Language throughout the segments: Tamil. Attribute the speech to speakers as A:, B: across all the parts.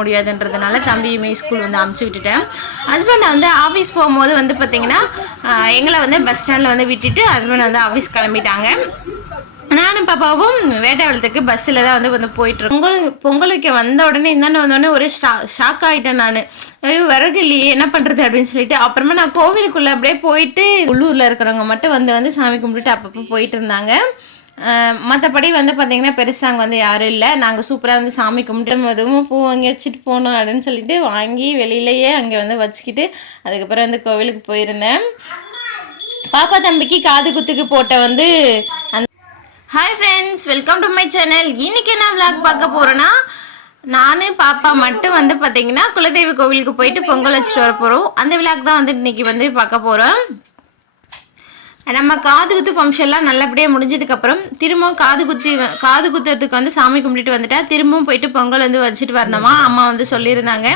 A: முடியாதுன்றதுனால தம்பியுமே ஸ்கூல் வந்து அமுச்சு விட்டுட்டேன். ஹஸ்பண்ட் வந்து ஆஃபீஸ் போகும்போது வந்து பார்த்தீங்கன்னா எங்களை வந்து பஸ் ஸ்டாண்டில் வந்து விட்டுட்டு ஹஸ்பண்ட் வந்து ஆஃபீஸ் கிளம்பிட்டாங்க. நானும் பாப்பாவும் வேட்டாவளத்துக்கு பஸ்ஸில் தான் வந்து வந்து போயிட்டுருக்கோம் பொங்கலுக்கு பொங்கல் பொங்கல் வைக்க வந்த உடனே இந்தாண்ட வந்தோடனே ஒரே ஷா ஷாக் ஆகிட்டேன் நான். ஐயோ விறகு இல்லையே என்ன பண்ணுறது அப்படின்னு சொல்லிட்டு அப்புறமா நான் கோவிலுக்குள்ளே அப்படியே போயிட்டு உள்ளூரில் இருக்கிறவங்க மட்டும் வந்து வந்து சாமி கும்பிட்டுட்டு அப்பப்போ போயிட்டு இருந்தாங்க. மற்றபடி வந்து பார்த்தீங்கன்னா பெருசாக அங்கே வந்து யாரும் இல்லை. நாங்கள் சூப்பராக வந்து சாமி கும்பிட்டு அதுவும் பூ வாங்கி வச்சுட்டு போகணும் அப்படின்னு சொல்லிட்டு வாங்கி வெளியிலேயே அங்கே வந்து வச்சுக்கிட்டு அதுக்கப்புறம் வந்து கோவிலுக்கு போயிருந்தேன். பாப்பா தம்பிக்கு காது குத்துக்கு போட்ட வந்து அந்த hi friends welcome to my channel இன்றைக்கி என்ன விளாக் பார்க்க போகிறேன்னா நான் பாப்பா மட்டும் வந்து பார்த்தீங்கன்னா குலதெய்வ கோவிலுக்கு போயிட்டு பொங்கல் வச்சுட்டு வர போகிறோம் அந்த விழாக்கு தான் வந்து இன்னைக்கு வந்து பார்க்க போகிறோம் நம்ம காது குத்து ஃபங்க்ஷன்லாம் நல்லபடியாக முடிஞ்சதுக்கப்புறம் திரும்பவும் காது குத்தி காது குத்துறதுக்கு வந்து சாமி கும்பிட்டுட்டு வந்துட்டா. திரும்பவும் போயிட்டு பொங்கல் வந்து வச்சுட்டு வரணுமா? அம்மா வந்து சொல்லியிருந்தாங்க.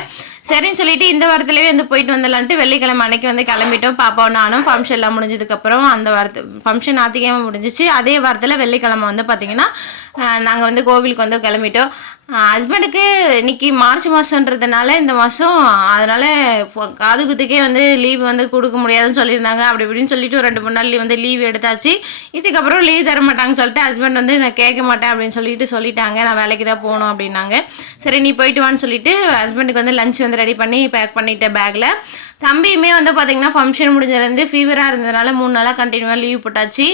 A: சரின்னு சொல்லிட்டு இந்த வாரத்துலேயே வந்து போயிட்டு வந்துடலான்ட்டு வெள்ளிக்கிழமை அன்னைக்கு வந்து கிளம்பிட்டோம். பாப்பாவும் நானும் ஃபங்க்ஷன்லாம் முடிஞ்சதுக்கப்புறம் அந்த வாரத்து ஃபங்க்ஷன் ஞாத்திக்கிழமை முடிஞ்சிச்சு. அதே வாரத்தில் வெள்ளிக்கிழமை வந்து பார்த்திங்கன்னா நாங்கள் வந்து கோவிலுக்கு வந்து கிளம்பிட்டோம். ஹஸ்பண்டுக்கு இன்னைக்கு மார்ச் மாதன்றதுனால இந்த மாதம் அதனால் காது குத்துக்கே வந்து லீவ் வந்து கொடுக்க முடியாதுன்னு சொல்லியிருந்தாங்க. அப்படி இப்படின்னு சொல்லிட்டு ரெண்டு மூணு நாள் வந்து லீவ் எடுத்தாச்சு. இதுக்கப்புறம் லீவ் தர மாட்டாங்கன்னு சொல்லிட்டு ஹஸ்பண்ட் வந்து நான் கேட்க மாட்டேன் அப்படின்னு சொல்லிட்டு சொல்லிட்டாங்க. நான் வேலைக்கு தான் போகணும் அப்படின்னாங்க. சரி நீ போயிட்டு வான்னு சொல்லிட்டு ஹஸ்பண்டுக்கு வந்து லஞ்ச் வந்து ரெடி பண்ணி பேக் பண்ணிட்டேன் பேக்கில் தம்பியுமே வந்து பார்த்தீங்கன்னா ஃபங்க்ஷன் முடிஞ்சதுலேருந்து ஃபீவராக இருந்ததுனால மூணு நாளாக கண்டினியூவாக லீவ் போட்டாச்சு.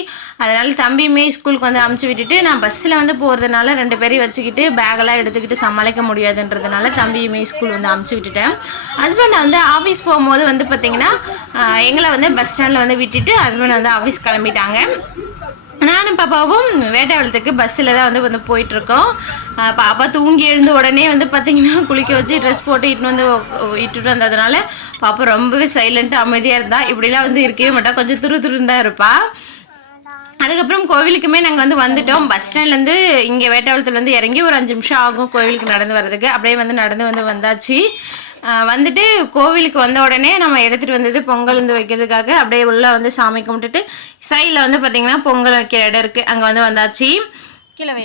A: அதனால தம்பியுமே ஸ்கூலுக்கு வந்து அமுச்சு விட்டுட்டு நான் பஸ்ஸில் வந்து போகிறதுனால ரெண்டு பேரையும் வச்சுக்கிட்டு பேக்கெல்லாம் எடுத்துக்கிட்டு சமாளிக்க முடியாதுன்றதுனால தம்பியுமே ஸ்கூல் வந்து அமுச்சு விட்டுட்டேன். ஹஸ்பண்ட் வந்து ஆஃபீஸ் போகும்போது வந்து பார்த்தீங்கன்னா எங்களை வந்து பஸ் ஸ்டாண்டில் வந்து விட்டுட்டு ஹஸ்பண்ட் வந்து ஆஃபீஸ் கிளம்பிட்டாங்க. நானும் பாப்பாவும் வேட்டாவளத்துக்கு பஸ்ஸில் தான் வந்து வந்து போயிட்டுருக்கோம். பாப்பா தூங்கி எழுந்த உடனே வந்து பார்த்தீங்கன்னா குளிக்க வச்சு ட்ரெஸ் போட்டு இட்டு வந்து இட்டுட்டு வந்ததுனால பாப்பா ரொம்பவே சைலண்ட்டாக அமைதியாக இருந்தா. இப்படிலாம் வந்து இருக்கவே மாட்டா. கொஞ்சம் துரு துருந்தா இருப்பாள் இருப்பா. அதுக்கப்புறம் கோவிலுக்குமே நாங்கள் வந்து வந்துட்டோம். பஸ் ஸ்டாண்ட்லேருந்து இங்கே வேட்டாவளத்துலேருந்து வந்து இறங்கி ஒரு அஞ்சு நிமிஷம் ஆகும் கோவிலுக்கு நடந்து வர்றதுக்கு. அப்படியே வந்து நடந்து வந்து வந்தாச்சு. வந்துட்டு கோவிலுக்கு வந்த உடனே நம்ம எடுத்துகிட்டு வந்தது பொங்கல் வந்து வைக்கிறதுக்காக அப்படியே உள்ளே வந்து சாமி கும்பிட்டுட்டு சைடில் வந்து பார்த்திங்கன்னா பொங்கல் வைக்கிற இடம் இருக்குது அங்கே வந்து வந்தாச்சு.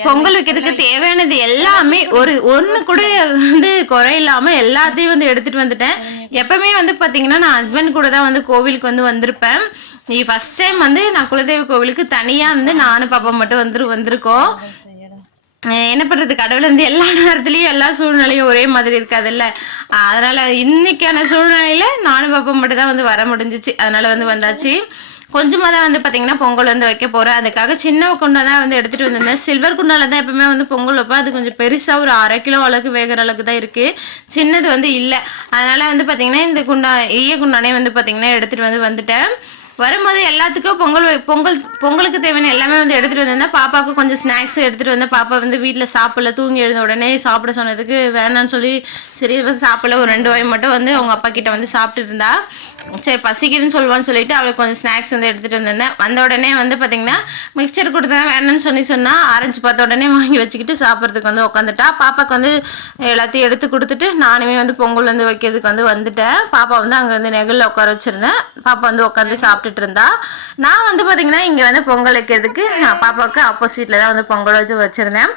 A: பொங்கல் வைக்கிறதுக்கு தேவையானது எல்லாமே ஒரு ஒன்று கூட வந்து குறை இல்லாமல் எல்லாத்தையும் வந்து எடுத்துகிட்டு வந்துட்டேன். எப்பவுமே வந்து பார்த்தீங்கன்னா நான் ஹஸ்பண்ட் கூட தான் வந்து கோவிலுக்கு வந்து வந்திருப்பேன். நீ ஃபர்ஸ்ட் டைம் வந்து நான் குலதெய்வ கோவிலுக்கு தனியாக வந்து நானும் பாப்பா மட்டும் வந்துரு வந்திருக்கோம். என்ன பண்ணுறது கடவுள் வந்து எல்லா நேரத்துலையும் எல்லா சூழ்நிலையும் ஒரே மாதிரி இருக்காதுல்ல? அதனால் அதனால இன்னைக்கான சூழ்நிலையில நானும் பாப்பா மட்டும் தான் வந்து வர முடிஞ்சிச்சு. அதனால வந்து வந்தாச்சு. கொஞ்சமாக தான் வந்து பார்த்தீங்கன்னா பொங்கல் வந்து வைக்க போகிறேன் அதுக்காக சின்ன குண்டா தான் வந்து எடுத்துகிட்டு வந்திருந்தேன். சில்வர் குண்டால தான் எப்பவுமே வந்து பொங்கல் வைப்பேன். அது கொஞ்சம் பெருசாக ஒரு அரை கிலோ அளவுக்கு வேகிற அளவுக்கு தான் இருக்குது சின்னது வந்து இல்லை. அதனால் வந்து பார்த்தீங்கன்னா இந்த குண்டா ஈய குண்டானே வந்து பார்த்தீங்கன்னா எடுத்துகிட்டு வந்து வந்துட்டேன். வரும்போது எல்லாத்துக்கும் பொங்கல் வை- பொங்கல் பொங்கலுக்கு தேவையான எல்லாமே வந்து எடுத்துகிட்டு வந்திருந்தேன். பாப்பாவுக்கு கொஞ்சம் ஸ்நாக்ஸ் எடுத்துகிட்டு வந்தேன். பாப்பா வந்து வீட்டில் சாப்பிடல தூங்கி எழுந்த உடனே சாப்பிட சொன்னதுக்கு வேணாம்னு சொல்லி சரி சாப்பிடல ஒரு ரெண்டு வாய் மட்டும் வந்து அவங்க அப்பா கிட்ட வந்து சாப்பிட்டு இருந்தா. சரி பசிக்குதுன்னு சொல்லுவான்னு சொல்லிட்டு அவளுக்கு கொஞ்சம் ஸ்நாக்ஸ் வந்து எடுத்துகிட்டு வந்திருந்தேன். வந்த உடனே வந்து பார்த்தீங்கன்னா மிக்சர் கொடுத்தேன் வேணும்னு சொல்லி சொன்னால் ஆரஞ்சு பார்த்த உடனே வாங்கி வச்சுக்கிட்டு சாப்பிட்றதுக்கு வந்து உட்காந்துட்டா பாப்பாவுக்கு வந்து எல்லாத்தையும் எடுத்து கொடுத்துட்டு நானுமே வந்து பொங்கல் வந்து வைக்கிறதுக்கு வந்து வந்துட்டேன். பாப்பா வந்து அங்கே வந்து நெகிழில் உட்கார வச்சுருந்தேன். பாப்பா வந்து உட்காந்து சாப்பிட்டுட்டு இருந்தா. நான் வந்து பார்த்தீங்கன்னா இங்கே வந்து பொங்கல் வைக்கிறதுக்கு பாப்பாவுக்கு ஆப்போசிட்டில் தான் வந்து பொங்கல் வச்சு வச்சுருந்தேன்.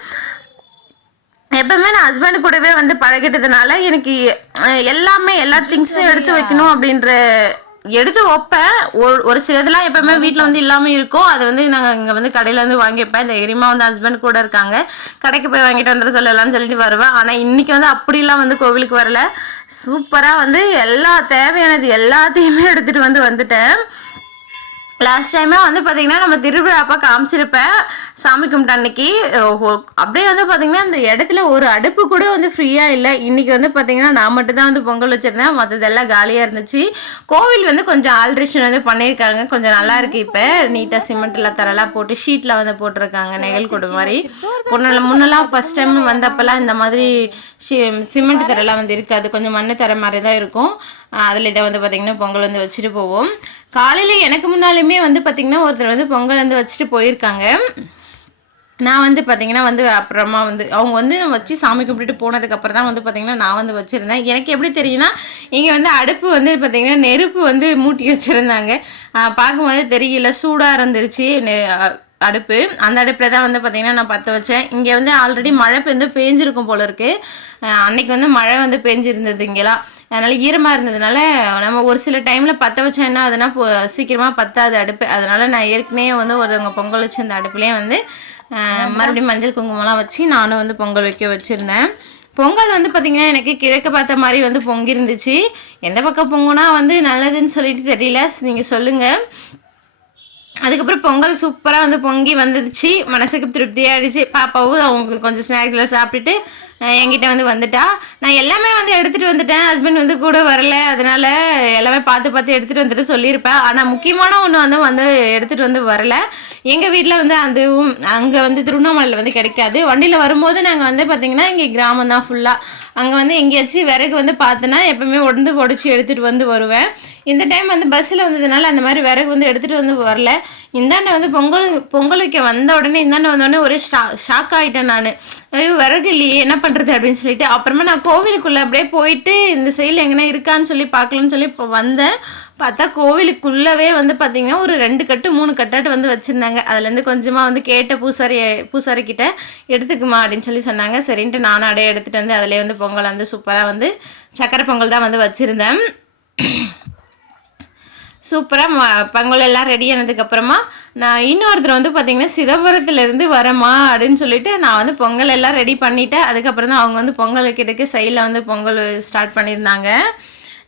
A: எப்பவுமே நான் ஹஸ்பண்ட் கூடவே வந்து பழகிட்டதுனால எனக்கு எல்லாமே எல்லா திங்ஸும் எடுத்து வைக்கணும் அப்படின்ற எடுத்து வைப்பேன். ஒரு ஒரு சிலதெல்லாம் எப்பவுமே வீட்டில் வந்து இல்லாமல் இருக்கும். அதை வந்து நாங்கள் இங்கே வந்து கடையில் வந்து வாங்கிப்பேன் இந்த எரிமா வந்து ஹஸ்பண்ட் கூட இருக்காங்க. கடைக்கு போய் வாங்கிட்டு வந்துட சொல்லலாம்னு சொல்லிட்டு வருவேன். ஆனால் இன்னைக்கு வந்து அப்படிலாம் வந்து கோவிலுக்கு வரல. சூப்பராக வந்து எல்லா தேவையானது எல்லாத்தையுமே எடுத்துகிட்டு வந்து வந்துட்டேன். லாஸ்ட் டைமே வந்து பார்த்தீங்கன்னா நம்ம திருவிழாப்பா காமிச்சிருப்பேன். சாமி கும்பிட்ட அன்னைக்கு அப்படியே வந்து பார்த்தீங்கன்னா இந்த இடத்துல ஒரு அடுப்பு கூட வந்து ஃப்ரீயாக இல்லை. இன்னைக்கு வந்து பார்த்தீங்கன்னா நான் மட்டும் தான் வந்து பொங்கல் வச்சுருந்தேன். மற்றதெல்லாம் காலியாக இருந்துச்சு. கோவில் வந்து கொஞ்சம் ஆல்ட்ரேஷன் வந்து பண்ணியிருக்காங்க. கொஞ்சம் நல்லா இருக்கு இப்போ. நீட்டாக சிமெண்ட்லாம் தரெல்லாம் போட்டு ஷீட்டில் வந்து போட்டிருக்காங்க நெகல் கொடு மாதிரி. முன்னெல்லாம் முன்னெல்லாம் ஃபஸ்ட் டைம் வந்தப்பெல்லாம் இந்த மாதிரி சிமெண்ட் தரெல்லாம் வந்து இருக்காது. கொஞ்சம் மண்ணு தர மாதிரி தான் இருக்கும். அதில் இதை வந்து பார்த்திங்கன்னா பொங்கல் வந்து வச்சுட்டு போவோம். காலையில் எனக்கு முன்னாலுமே வந்து பார்த்திங்கன்னா ஒருத்தர் வந்து பொங்கல் வந்து வச்சுட்டு போயிருக்காங்க. நான் வந்து பார்த்தீங்கன்னா வந்து அப்புறமா வந்து அவங்க வந்து வச்சு சாமி கும்பிட்டுட்டு போனதுக்கப்புறம் தான் வந்து பார்த்தீங்கன்னா நான் வந்து வச்சுருந்தேன். எனக்கு எப்படி தெரியும்னா இங்கே வந்து அடுப்பு வந்து பார்த்தீங்கன்னா நெருப்பு வந்து மூட்டி வச்சுருந்தாங்க. பார்க்கும்போது தெரியல சூடாக இருந்துருச்சு. நெ- அடுப்பு. அந்த அடுப்பில் தான் வந்து பார்த்திங்கன்னா நான் பற்ற வச்சேன். இங்கே வந்து ஆல்ரெடி மழை பெய்ந்து பேஞ்சிருக்கும் போல இருக்குது அஹ் அன்னைக்கு வந்து மழை வந்து பேஞ்சிருந்தது இங்கெல்லாம். அதனால் ஈரமாக இருந்ததுனால நம்ம ஒரு சில டைமில் பற்ற வச்சா என்ன அதுனா சீக்கிரமாக பத்தாது அடுப்பு. அதனால் நான் ஏற்கனவே வந்து ஒருத்தவங்க பொங்கல் வச்சு அந்த அடுப்புலேயே வந்து மறுபடியும் மஞ்சள் குங்குமம்லாம் வச்சு நானும் வந்து பொங்கல் வைக்க வச்சுருந்தேன். பொங்கல் வந்து பார்த்திங்கன்னா எனக்கு கிழக்கு பார்த்த மாதிரி வந்து பொங்கி இருந்துச்சு எந்த பக்கம் பொங்குனா வந்து நல்லதுன்னு சொல்லிட்டு தெரியல. நீங்கள் சொல்லுங்கள் அதுக்கப்புறம் பொங்கல் சூப்பராக வந்து பொங்கி வந்துடுச்சு. மனசுக்கு திருப்தியாகிடுச்சு பாப்பாவும் அவங்களுக்கு கொஞ்சம் ஸ்நாக்ஸ்லாம் சாப்பிட்டுட்டு என்கிட்ட வந்து வந்துட்டா. நான் எல்லாமே வந்து எடுத்துகிட்டு வந்துட்டேன். ஹஸ்பண்ட் வந்து கூட வரல. அதனால எல்லாமே பார்த்து பார்த்து எடுத்துகிட்டு வந்துட்டு சொல்லியிருப்பேன். ஆனால் முக்கியமான ஒன்று வந்து வந்து எடுத்துகிட்டு வந்து வரல. எங்கள் வீட்டில் வந்து அதுவும் அங்கே வந்து திருவண்ணாமலையில் வந்து கிடைக்காது. வண்டியில் வரும்போது நாங்கள் வந்து பார்த்திங்கன்னா இங்கே கிராமம் தான் ஃபுல்லாக அங்கே வந்து எங்கேயாச்சும் விறகு வந்து பார்த்தோன்னா எப்பவுமே உடந்து உடச்சி எடுத்துகிட்டு வந்து வருவேன். இந்த டைம் வந்து பஸ்ஸில் வந்ததுனால அந்த மாதிரி விறகு வந்து எடுத்துகிட்டு வந்து வரல. இந்தாண்ட வந்து பொங்கல் பொங்கல் வைக்க வந்த உடனே இந்தாண்ட வந்தோடனே ஒரே ஷா ஷாக் ஆகிட்டேன் நான். ஐயோ விறகு இல்லையே என்ன பண்ணுறது அப்படின்னு சொல்லிட்டு அப்புறமா நான் கோவிலுக்குள்ளே அப்படியே போயிட்டு இந்த சைடில் எங்கன்னா இருக்கான்னு சொல்லி பார்க்கலான்னு சொல்லி இப்போ வந்தேன். பார்த்தா கோவிலுக்குள்ளவே வந்து பார்த்தீங்கன்னா ஒரு ரெண்டு கட்டு மூணு கட்டாட்டு வந்து வச்சுருந்தாங்க. அதுலேருந்து கொஞ்சமாக வந்து கேட்ட பூசாரி பூசாரிக்கிட்ட எடுத்துக்குமா அப்படின்னு சொல்லி சொன்னாங்க. சரின்ட்டு நானும் அடைய எடுத்துகிட்டு வந்து அதிலே வந்து பொங்கல் வந்து சூப்பராக வந்து சக்கரை பொங்கல் தான் வந்து வச்சுருந்தேன். சூப்பராக பொங்கல் எல்லாம் ரெடி ஆனதுக்கப்புறமா நான் இன்னொருத்தர் வந்து பார்த்தீங்கன்னா சிதம்பரத்துலேருந்து வரமா அப்படின்னு சொல்லிட்டு நான் வந்து பொங்கல் எல்லாம் ரெடி பண்ணிவிட்டேன் அதுக்கப்புறம் தான் அவங்க வந்து பொங்கல் வைக்கிறதுக்கு சைடில் வந்து பொங்கல் ஸ்டார்ட் பண்ணியிருந்தாங்க.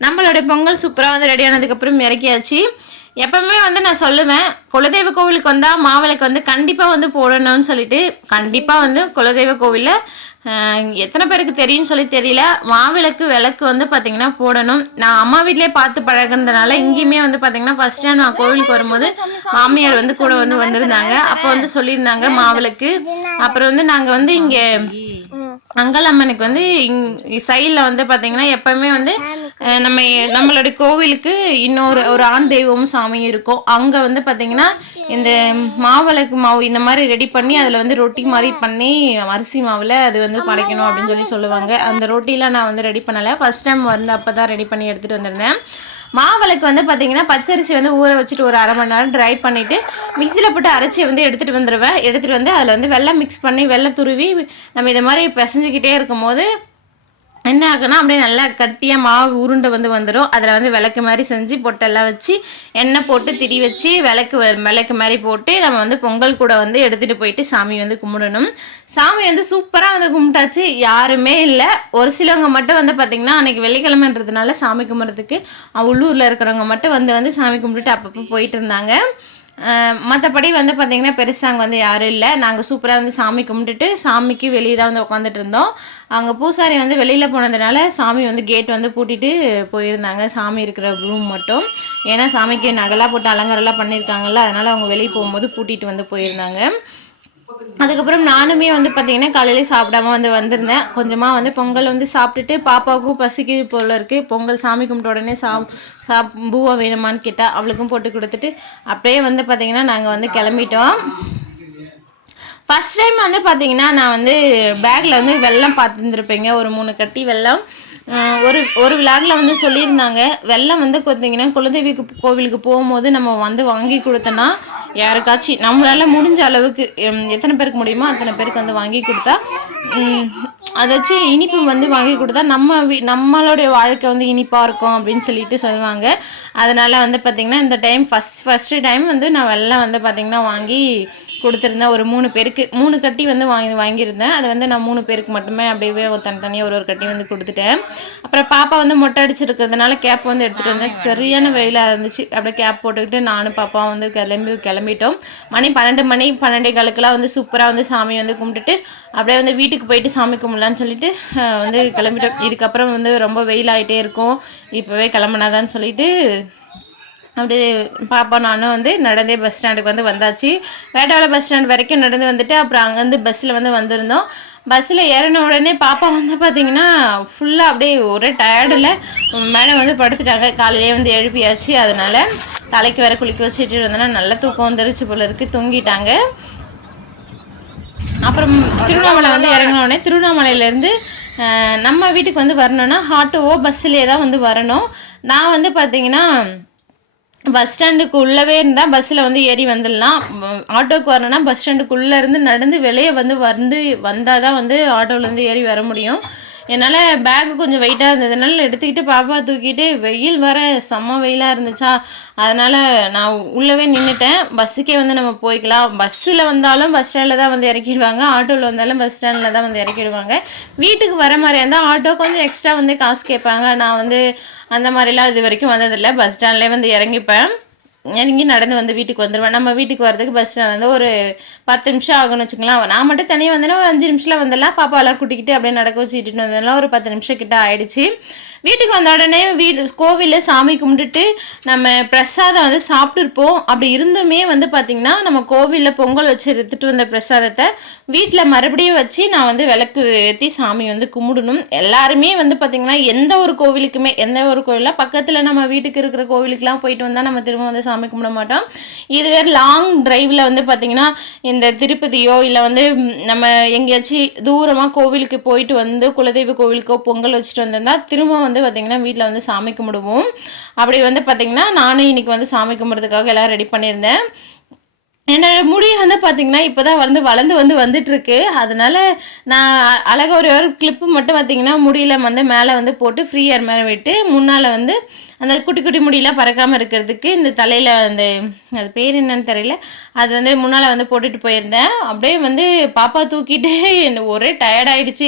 A: நம்மளுடைய பொங்கல் சூப்பராக வந்து ரெடி ஆனதுக்கப்புறம் இறக்கியாச்சு. எப்பவுமே வந்து நான் சொல்லுவேன் குலதெய்வ கோவிலுக்கு வந்தால் மாவிளக்கு வந்து கண்டிப்பாக வந்து போடணும்னு சொல்லிட்டு கண்டிப்பாக வந்து குலதெய்வ கோவிலில் எத்தனை பேருக்கு தெரியும்னு சொல்லி தெரியல மாவிளக்கு விளக்கு வந்து பார்த்தீங்கன்னா போடணும். நான் அம்மா வீட்டிலே பார்த்து பழகுனதுனால இங்கேயுமே வந்து பார்த்தீங்கன்னா ஃபர்ஸ்ட் டைம் நான் கோவிலுக்கு வரும்போது மாமியார் வந்து கூட வந்து வந்திருந்தாங்க. அப்போ வந்து சொல்லியிருந்தாங்க மாவிளக்கு. அப்புறம் வந்து நாங்கள் வந்து இங்கே அங்கலம்மனுக்கு வந்து சைடில் வந்து பார்த்தீங்கன்னா எப்பவுமே வந்து நம்ம நம்மளுடைய கோவிலுக்கு இன்னொரு ஒரு ஆண் தெய்வமும் சாமியும் இருக்கும். அங்கே வந்து பார்த்தீங்கன்னா இந்த மாவிளக்கு மாவு இந்த மாதிரி ரெடி பண்ணி அதில் வந்து ரொட்டி மாதிரி பண்ணி அரிசி மாவில் அது வந்து படைக்கணும் அப்படின்னு சொல்லி சொல்லுவாங்க. அந்த ரொட்டிலாம் நான் வந்து ரெடி பண்ணலை. ஃபஸ்ட் டைம் வந்து அப்போ தான் ரெடி பண்ணி எடுத்துகிட்டு வந்திருந்தேன். மாவிளக்கு வந்து பார்த்தீங்கன்னா பச்சரிசி வந்து ஊற வச்சுட்டு ஒரு அரை மணி நேரம் ட்ரை பண்ணிவிட்டு மிக்சியில் போட்டு அரைச்சி வந்து எடுத்துகிட்டு வந்துடுவேன் எடுத்துகிட்டு வந்து அதில் வந்து வெள்ளம் மிக்ஸ் பண்ணி வெள்ளை துருவி நம்ம இதை மாதிரி பிசைஞ்சிக்கிட்டே இருக்கும்போது என்ன ஆகுனா அப்படியே நல்லா கட்டியாக மாவு உருண்டை வந்து வந்துடும் அதில் வந்து விளக்கு மாதிரி செஞ்சு பொட்டெல்லாம் வச்சு எண்ணெய் போட்டு திரி வச்சு விளக்கு வ- விளக்கு மாதிரி போட்டு நம்ம வந்து பொங்கல் கூட வந்து எடுத்துகிட்டு போயிட்டு சாமி வந்து கும்பிடணும். சாமி வந்து சூப்பராக வந்து கும்பிட்டாச்சு. யாருமே இல்லை. ஒரு சிலவங்க மட்டும் வந்து பார்த்திங்கன்னா அன்றைக்கி வெள்ளிக்கிழமைன்றதுனால சாமி கும்பிட்றதுக்கு உள்ளூரில் இருக்கிறவங்க மட்டும் வந்து வந்து சாமி கும்பிட்டுட்டு அப்பப்போ போயிட்டு இருந்தாங்க. மற்றபடி வந்து பார்த்திங்கன்னா பெருசாக அங்கே வந்து யாரும் இல்லை. நாங்கள் சூப்பராக வந்து சாமி கும்பிட்டுட்டு சாமிக்கு வெளியே தான் வந்து உட்காந்துட்டு இருந்தோம். அங்கே பூசாரி வந்து வெளியில் போனதுனால சாமி வந்து கேட் வந்து பூட்டிட்டு போயிருந்தாங்க. சாமி இருக்கிற ரூம் மட்டும். ஏன்னா சாமிக்கு நகலாக போட்டு அலங்காரம்லாம் பண்ணியிருக்காங்கல்ல அதனால் அவங்க வெளியே போகும்போது பூட்டிகிட்டு வந்து போயிருந்தாங்க. அதுக்கப்புறம் நானுமே வந்து பார்த்தீங்கன்னா காலையில சாப்பிடாம வந்து வந்திருந்தேன். கொஞ்சமாக வந்து பொங்கல் வந்து சாப்பிட்டுட்டு பாப்பாவுக்கும் பசிக்கு போல இருக்குது பொங்கல் சாமி கும்பிட்ட உடனே சா சாப் பூவா வேணுமான்னு கேட்டால் அவளுக்கும் போட்டு கொடுத்துட்டு அப்படியே வந்து பார்த்தீங்கன்னா நாங்கள் வந்து கிளம்பிட்டோம். ஃபர்ஸ்ட் டைம் வந்து பார்த்தீங்கன்னா நான் வந்து பேக்கில் வந்து வெள்ளம் பார்த்துருந்துருப்பேங்க. ஒரு மூணு கட்டி வெள்ளம் ஒரு ஒரு விழாவில் வந்து சொல்லியிருந்தாங்க. வெள்ளம் வந்து பார்த்தீங்கன்னா குலதெய்வி கோவிலுக்கு போகும்போது நம்ம வந்து வாங்கி கொடுத்தோன்னா யாருக்காச்சும் நம்மளால முடிஞ்ச அளவுக்கு எத்தனை பேருக்கு முடியுமோ அத்தனை பேருக்கு வந்து வாங்கி கொடுத்தா அதாச்சும் அதை வச்சு இனிப்பு வந்து வாங்கி கொடுத்தா நம்ம வீ நம்மளுடைய வாழ்க்கை வந்து இனிப்பாக இருக்கும் அப்படின்னு சொல்லிட்டு சொல்லுவாங்க. அதனால் வந்து பார்த்திங்கன்னா இந்த டைம் ஃபஸ்ட் ஃபஸ்ட்டு டைம் வந்து நான் வெள்ளம் வந்து பார்த்திங்கன்னா வாங்கி கொடுத்துருந்தேன். ஒரு மூணு பேருக்கு மூணு கட்டி வந்து வாங்கி வாங்கியிருந்தேன். அது வந்து நான் மூணு பேருக்கு மட்டுமே அப்படியே தனித்தனியாக ஒரு ஒரு கட்டி வந்து கொடுத்துட்டேன். அப்புறம் பாப்பா வந்து மொட்டை அடிச்சிருக்கிறதுனால கேப் வந்து எடுத்துகிட்டு வந்தேன். சரியான வெயிலாக இருந்துச்சு. அப்படியே கேப் போட்டுக்கிட்டு நானும் பாப்பா வந்து கிளம்பி கிளம்பிட்டோம். மணி பன்னெண்டு மணி பன்னெண்டே காலுக்கெல்லாம் வந்து சூப்பராக வந்து சாமி வந்து கும்பிட்டுட்டு அப்படியே வந்து வீட்டுக்கு போயிட்டு சாமி கும்பிடலான்னு சொல்லிட்டு வந்து கிளம்பிட்டோம். இதுக்கப்புறம் வந்து ரொம்ப வெயில் ஆகிட்டே இருக்கும். இப்போவே கிளம்புனாதான்னு சொல்லிட்டு அப்படியே பாப்பா நானும் வந்து நடந்தே பஸ் ஸ்டாண்டுக்கு வந்து வந்தாச்சு. வேட்டாள பஸ் ஸ்டாண்ட் வரைக்கும் நடந்து வந்துட்டு அப்புறம் அங்கேருந்து பஸ்ஸில் வந்து வந்திருந்தோம். பஸ்ஸில் ஏறின உடனே பாப்பா வந்து பார்த்தீங்கன்னா ஃபுல்லாக அப்படியே ஒரே டயர்டில் மேடம் வந்து படுத்துட்டாங்க. காலையிலே வந்து எழுப்பியாச்சு. அதனால் தலைக்கு வேற குளிக்க வச்சுட்டு இருந்தேன்னா நல்ல தூக்கம் வந்துருச்சு போல இருக்குது தூங்கிட்டாங்க. அப்புறம் திருவண்ணாமலை வந்து இறங்கினோடனே திருவண்ணாமலையிலேருந்து நம்ம வீட்டுக்கு வந்து வரணும்னா ஆட்டோவோ பஸ்ஸுலேயே தான் வந்து வரணும். நான் வந்து பார்த்தீங்கன்னா பஸ் ஸ்டாண்டுக்கு உள்ளவே இருந்தால் பஸ்ஸில் வந்து ஏறி வந்துடலாம். ஆட்டோக்கு வரணும்னா பஸ் ஸ்டாண்டுக்குள்ளேருந்து நடந்து வெளியே வந்து வந்து வந்தால் தான் வந்து ஆட்டோவிலேருந்து ஏறி வர முடியும். என்னால் பேக் கொஞ்சம் வெயிட்டாக இருந்ததுனால எடுத்துக்கிட்டு பாப்பா தூக்கிட்டு வெயில் வர செம்ம வெயிலாக இருந்துச்சா. அதனால் நான் உள்ளவே நின்றுட்டேன் பஸ்ஸுக்கே வந்து நம்ம போய்க்கலாம். பஸ்ஸில் வந்தாலும் பஸ் ஸ்டாண்டில் தான் வந்து இறக்கிடுவாங்க. ஆட்டோவில் வந்தாலும் பஸ் ஸ்டாண்டில் தான் வந்து இறக்கிடுவாங்க. வீட்டுக்கு வர மாதிரி இருந்தால் ஆட்டோ கொஞ்சம் எக்ஸ்ட்ரா வந்து காசு கேட்பாங்க. நான் வந்து அந்த மாதிரிலாம் இது வரைக்கும் வந்ததில்லை. பஸ் ஸ்டாண்ட்லேயே வந்து இறங்கிப்பேன். இறங்கி நடந்து வந்து வீட்டுக்கு வந்துடுவேன் நம்ம வீட்டுக்கு வரதுக்கு பஸ் ஸ்டாண்ட் வந்து ஒரு பத்து நிமிஷம் ஆகும்னு வச்சுக்கலாம் நான் மட்டும் தனியாக வந்தேன்னா ஒரு அஞ்சு நிமிஷத்தில் வந்துடலாம். பாப்பாலாம் கூட்டிக்கிட்டு அப்படியே நடக்க வச்சு இட்டுட்டு வந்ததெல்லாம் ஒரு பத்து நிமிஷம் கிட்ட ஆயிடுச்சு. வீட்டுக்கு வந்த உடனே வீடு கோவிலில் சாமி கும்பிட்டுட்டு நம்ம பிரசாதம் வந்து சாப்பிட்டுருப்போம். அப்படி இருந்துமே வந்து பார்த்திங்கன்னா நம்ம கோவிலில் பொங்கல் வச்சு எடுத்துகிட்டு வந்த பிரசாதத்தை வீட்டில் மறுபடியும் வச்சு நான் வந்து விளக்கு ஏற்றி சாமி வந்து கும்பிடணும். எல்லாருமே வந்து பார்த்திங்கன்னா எந்த ஒரு கோவிலுக்குமே எந்த ஒரு கோவிலாம் பக்கத்தில் நம்ம வீட்டுக்கு இருக்கிற கோவிலுக்குலாம் போயிட்டு வந்தால் நம்ம திரும்ப வந்து சாமி கும்பிட மாட்டோம். இதுவே லாங் டிரைவில் வந்து பார்த்திங்கன்னா இந்த திருப்பதியோ இல்லை வந்து நம்ம எங்கேயாச்சும் தூரமாக கோவிலுக்கு போயிட்டு வந்து குலதெய்வ கோவிலுக்கோ பொங்கல் வச்சுட்டு வந்திருந்தா திரும்ப வந்து பார்த்திங்கன்னா வீட்டில் வந்து சாமி கும்பிடுவோம். அப்படி வந்து பார்த்திங்கன்னா நானும் இன்னைக்கு வந்து சாமி கும்பிட்றதுக்காக எல்லாம் ரெடி பண்ணியிருந்தேன். என்னோட முடி வந்து பார்த்தீங்கன்னா இப்போ தான் வந்து வளர்ந்து வந்து வந்துட்டு இருக்கு அதனால நான் அ- ஒரு ஒரு கிளிப்பு மட்டும் பார்த்தீங்கன்னா முடியில வந்து மேலே வந்து போட்டு ஃப்ரீயர் மேலே விட்டு முன்னால் வந்து அந்த குட்டி குட்டி முடியெல்லாம் பறக்காமல் இருக்கிறதுக்கு இந்த தலையில் அந்த அது பேர் என்னன்னு தெரியல. அது வந்து முன்னால் வந்து போட்டுட்டு போயிருந்தேன். அப்படியே வந்து பாப்பா தூக்கிட்டு என்ன ஒரே டயர்ட் ஆயிடுச்சு.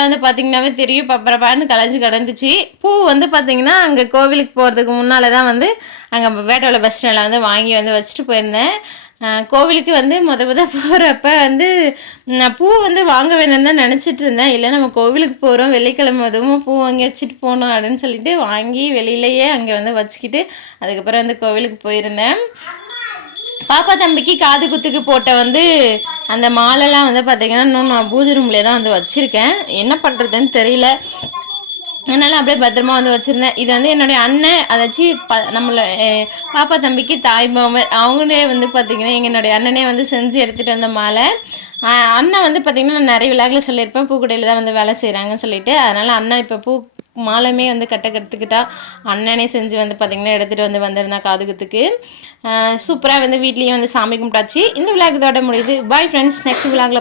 A: வந்து பார்த்தீங்கன்னாவே தெரியும். பப்பரப்பான்னு கலைஞ்சு கிடந்துச்சு. பூ வந்து பார்த்தீங்கன்னா அங்கே கோவிலுக்கு போகிறதுக்கு முன்னால் தான் வந்து அங்கே வேட்டோல பஸ் ஸ்டாண்டில் வந்து வாங்கி வந்து வச்சுட்டு போயிருந்தேன். கோவிலுக்கு வந்து முத முத போகிறப்ப வந்து நான் பூ வந்து வாங்க வேணும்னு தான் நினச்சிட்டு இருந்தேன். இல்லை நம்ம கோவிலுக்கு போகிறோம் வெள்ளிக்கிழமை அதுவும் பூ வாங்கி வச்சுட்டு போகணும் அப்படின்னு சொல்லிட்டு வாங்கி வெளியிலேயே அங்கே வந்து வச்சுக்கிட்டு அதுக்கப்புறம் வந்து கோவிலுக்கு போயிருந்தேன். பாப்பா தம்பிக்கு காது குத்துக்கு போட்ட வந்து அந்த மாலைலாம் வந்து பார்த்தீங்கன்னா இன்னும் நான் பூஜை ரூம்லேயே தான் வந்து வச்சுருக்கேன். என்ன பண்ணுறதுன்னு தெரியல. அதனால் அப்படியே பத்திரமா வந்து வச்சுருந்தேன். இது வந்து என்னுடைய அண்ணன் அதாச்சு ப நம்மள பாப்பா தம்பிக்கு தாய் மாமன் அவங்களே வந்து பார்த்திங்கன்னா என்னுடைய அண்ணனே வந்து செஞ்சு எடுத்துகிட்டு வந்த மாலை. அண்ணன் வந்து பார்த்திங்கன்னா நான் நிறைய விழாக்களை சொல்லியிருப்பேன். பூக்கடையில் தான் வந்து வேலை செய்கிறாங்கன்னு சொல்லிட்டு. அதனால் அண்ணன் இப்போ பூ மாலையுமே வந்து கட்ட கற்றுக்கிட்டா அண்ணனே செஞ்சு வந்து பார்த்திங்கன்னா எடுத்துகிட்டு வந்து வந்திருந்தா காதுகுத்துக்கு. சூப்பராக வந்து வீட்லேயும் வந்து சாமி கும்பிட்டாச்சு. இந்த விழாக்கு முடியுது. Bye friends next விழாக்கில்